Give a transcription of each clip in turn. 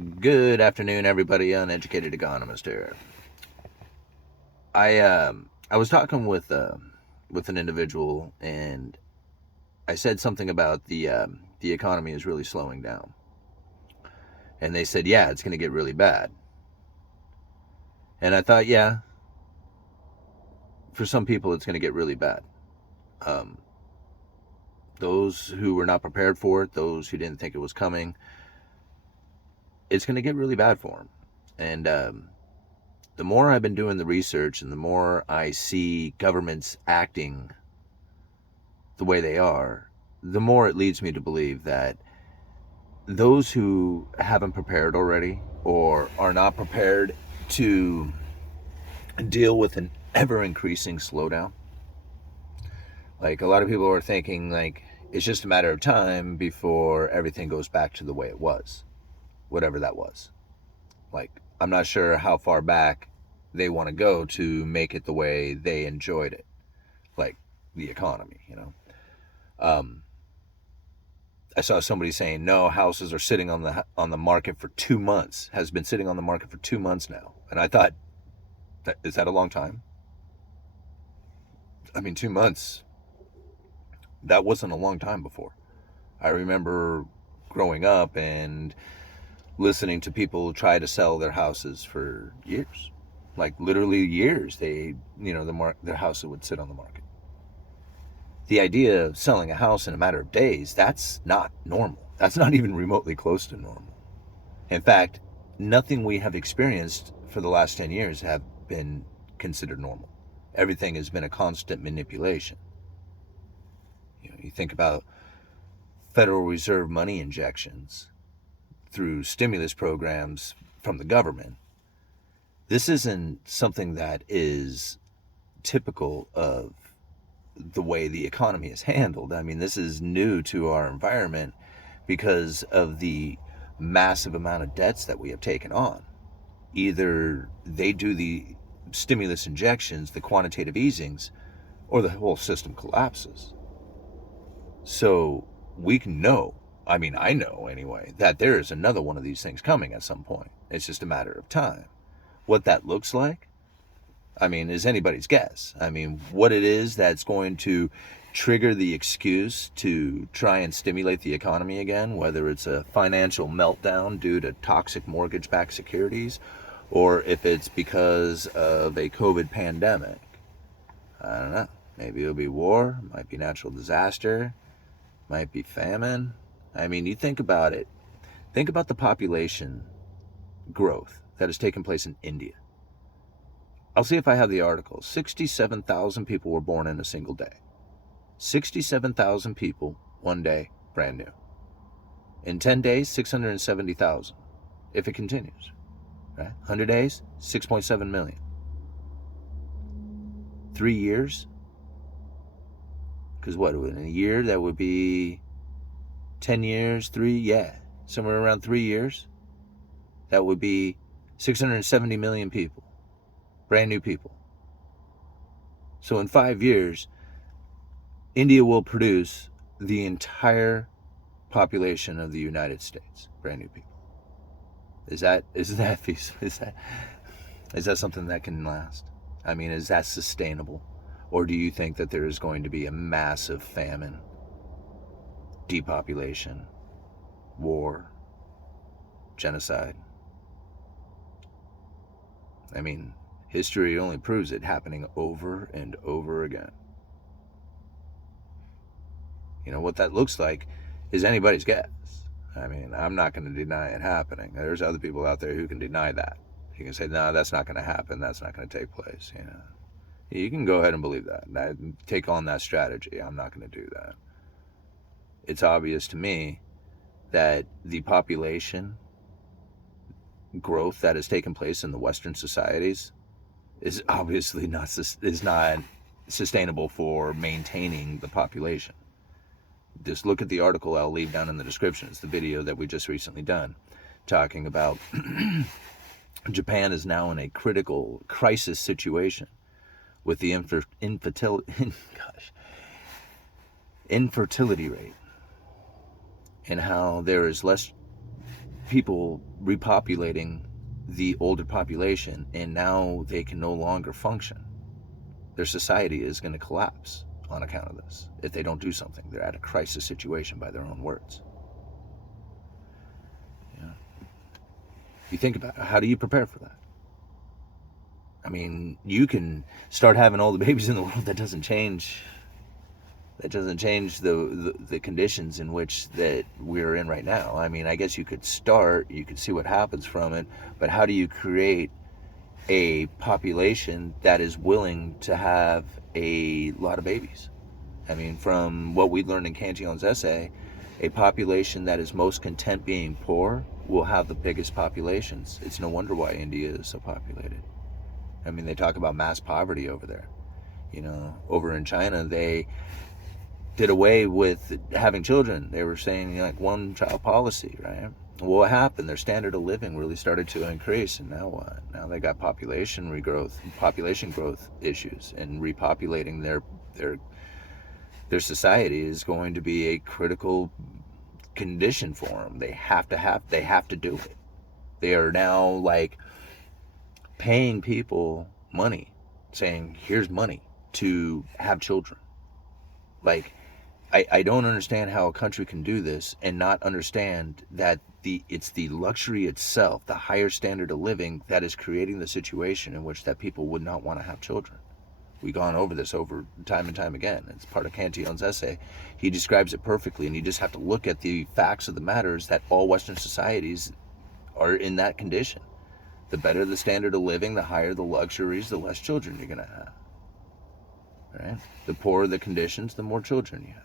Good afternoon, everybody. Uneducated economist here. I was talking with an individual, and I said something about the economy is really slowing down, and they said, yeah, it's going to get really bad. And I thought, yeah, for some people, it's going to get really bad. Um, those who were not prepared for it, those who didn't think it was coming, it's going to get really bad for them. And the more I've been doing the research and the more I see governments acting the way they are, the more it leads me to believe that those who haven't prepared already or are not prepared to deal with an ever increasing slowdown, like a lot of people are thinking like it's just a matter of time before everything goes back to the way it was, whatever that was. Like, I'm not sure how far back they want to go to make it the way they enjoyed it, like the economy. Um, I saw somebody saying no, houses are sitting on the market for 2 months. Has been sitting on the market for 2 months now, and I thought, is that a long time? I mean, 2 months. That wasn't a long time before. I remember growing up and listening to people try to sell their houses for years, like literally years. Their house would sit on the market. The idea of selling a house in a matter of days, that's not normal. That's not even remotely close to normal. In fact, nothing we have experienced for the last 10 years have been considered normal. Everything has been a constant manipulation. You think about Federal Reserve money injections through stimulus programs from the government. This isn't something that is typical of the way the economy is handled. I mean, this is new to our environment because of the massive amount of debts that we have taken on. Either they do the stimulus injections, the quantitative easings, or the whole system collapses. So we can know, I mean, I know anyway, that there is another one of these things coming at some point. It's just a matter of time. What that looks like, I mean, is anybody's guess. I mean, what it is that's going to trigger the excuse to try and stimulate the economy again, whether it's a financial meltdown due to toxic mortgage-backed securities, or if it's because of a COVID pandemic. I don't know. Maybe it'll be war, might be natural disaster, might be famine. I mean, you think about it. Think about the population growth that has taken place in India. I'll see if I have the article. 67,000 people were born in a single day. 67,000 people, one day, brand new. In 10 days, 670,000, if it continues. Right? 100 days, 6.7 million. 3 years? Because what, in a year, that would be 10 years, somewhere around 3 years. That would be 670 million people. Brand new people. So in 5 years, India will produce the entire population of the United States. Brand new people. Is that something that can last? I mean, is that sustainable? Or do you think that there is going to be a massive famine, depopulation, war, genocide? I mean, history only proves it happening over and over again. What that looks like is anybody's guess. I mean, I'm not going to deny it happening. There's other people out there who can deny that. You can say, no, that's not going to happen. That's not going to take place. You can go ahead and believe that. Take on that strategy. I'm not going to do that. It's obvious to me that the population growth that has taken place in the Western societies is obviously not sustainable for maintaining the population. Just look at the article I'll leave down in the description. It's the video that we just recently done, talking about Japan is now in a critical crisis situation with the infertility rate, and how there is less people repopulating the older population, and now they can no longer function. Their society is going to collapse on account of this. If they don't do something, they're at a crisis situation by their own words. Yeah. You think about it, how do you prepare for that? I mean, you can start having all the babies in the world. That doesn't change the conditions in which that we're in right now. I mean, I guess you could see what happens from it, but how do you create a population that is willing to have a lot of babies? I mean, from what we learned in Cantillon's essay, a population that is most content being poor will have the biggest populations. It's no wonder why India is so populated. I mean, they talk about mass poverty over there. Over in China, they did away with having children. They were saying like one child policy, right? Well, what happened? Their standard of living really started to increase, and now what? Now they got population growth issues, and repopulating their society is going to be a critical condition for them. They have to do it. They are now like paying people money, saying here's money to have children. Like, I don't understand how a country can do this and not understand that it's the luxury itself, the higher standard of living, that is creating the situation in which that people would not want to have children. We've gone over this over time and time again. It's part of Cantillon's essay. He describes it perfectly, and you just have to look at the facts of the matter is that all Western societies are in that condition. The better the standard of living, the higher the luxuries, the less children you're going to have. Right? The poorer the conditions, the more children you have.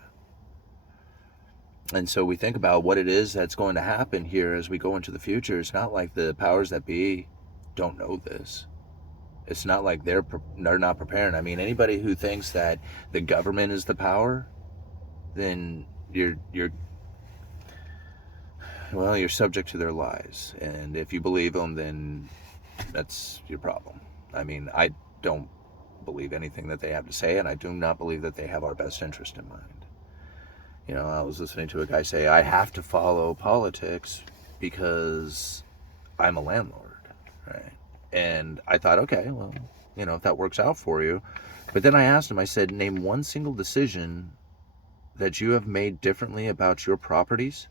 And so we think about what it is that's going to happen here as we go into the future. It's not like the powers that be don't know this. It's not like they're not preparing. I mean, anybody who thinks that the government is the power, then you're subject to their lies. And if you believe them, then that's your problem. I mean, I don't believe anything that they have to say, and I do not believe that they have our best interest in mind. I was listening to a guy say, I have to follow politics because I'm a landlord, right? And I thought, okay, well, if that works out for you. But then I asked him, I said, name one single decision that you have made differently about your properties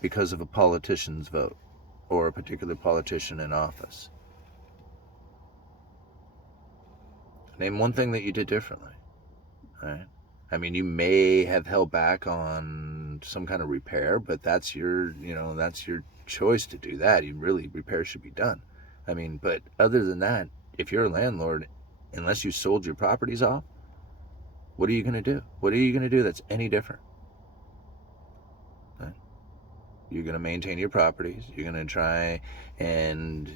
because of a politician's vote or a particular politician in office. Name one thing that you did differently, right? I mean, you may have held back on some kind of repair, but that's your choice to do that. Repair should be done. I mean, but other than that, if you're a landlord, unless you sold your properties off, what are you going to do? What are you going to do that's any different? Right? You're going to maintain your properties. You're going to try and,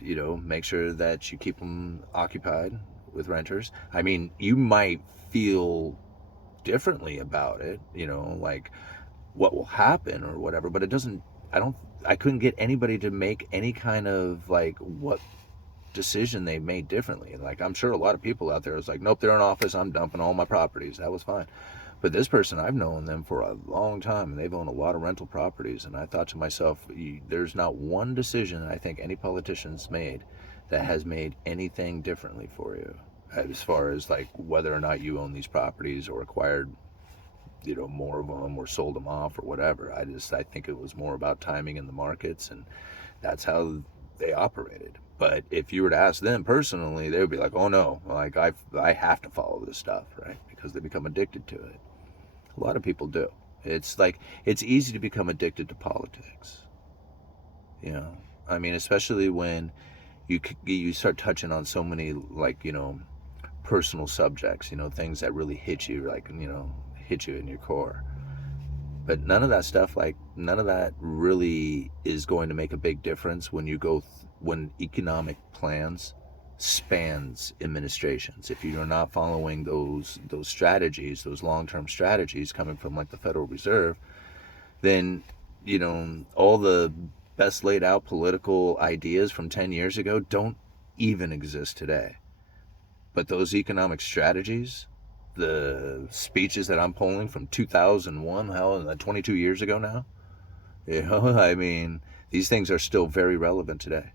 make sure that you keep them occupied with renters. I mean, you might feel differently about it, like what will happen or whatever, but it doesn't, I couldn't get anybody to make any kind of like what decision they made differently. Like, I'm sure a lot of people out there was like, nope, they're in office, I'm dumping all my properties. That was fine. But this person, I've known them for a long time, and they've owned a lot of rental properties, and I thought to myself, there's not one decision I think any politician's made that has made anything differently for you, as far as like whether or not you own these properties or acquired more of them or sold them off or whatever. I think it was more about timing in the markets, and that's how they operated. But if you were to ask them personally, they would be like, oh no, like I have to follow this stuff, right? Because they become addicted to it. A lot of people do. It's like, it's easy to become addicted to politics. I mean, especially when you start touching on so many like, personal subjects, things that really hit you, like, hit you in your core. But none of that really is going to make a big difference when economic plans spans administrations. If you're not following those strategies, those long-term strategies coming from like the Federal Reserve, then, all the best laid out political ideas from 10 years ago don't even exist today. But those economic strategies, the speeches that I'm pulling from 2001, 22 years ago now, You know, I mean, these things are still very relevant today.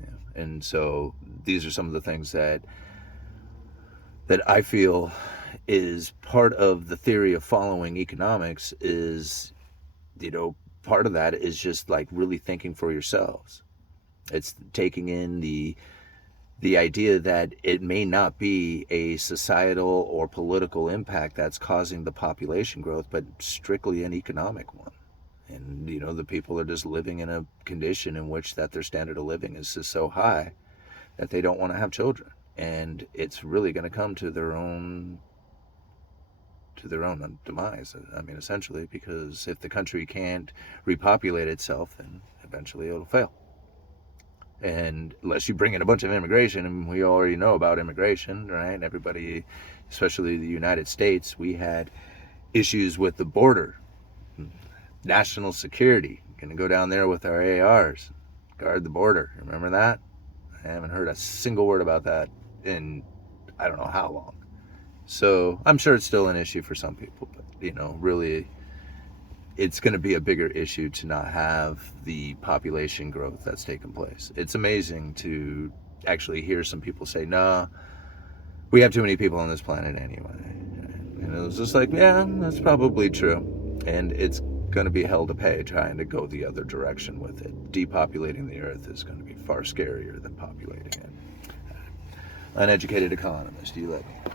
Yeah. And so these are some of the things that I feel is part of the theory of following economics is, you know, part of that is just like really thinking for yourselves. It's taking in the idea that it may not be a societal or political impact that's causing the population growth, but strictly an economic one. And you know, the people are just living in a condition in which that their standard of living is just so high that they don't want to have children, and it's really going to come to their own demise. I mean, essentially, because if the country can't repopulate itself, then eventually it'll fail. And unless you bring in a bunch of immigration, and we already know about immigration, right? Everybody, especially the United States, we had issues with the border, national security. Gonna go down there with our ARs, guard the border. Remember that? I haven't heard a single word about that in I don't know how long. So I'm sure it's still an issue for some people, but you know, really, it's going to be a bigger issue to not have the population growth that's taken place. It's amazing to actually hear some people say, "Nah, we have too many people on this planet anyway." And it was just like, yeah, that's probably true. And it's going to be hell to pay trying to go the other direction with it. Depopulating the earth is going to be far scarier than populating it. Uneducated economist, you let me know.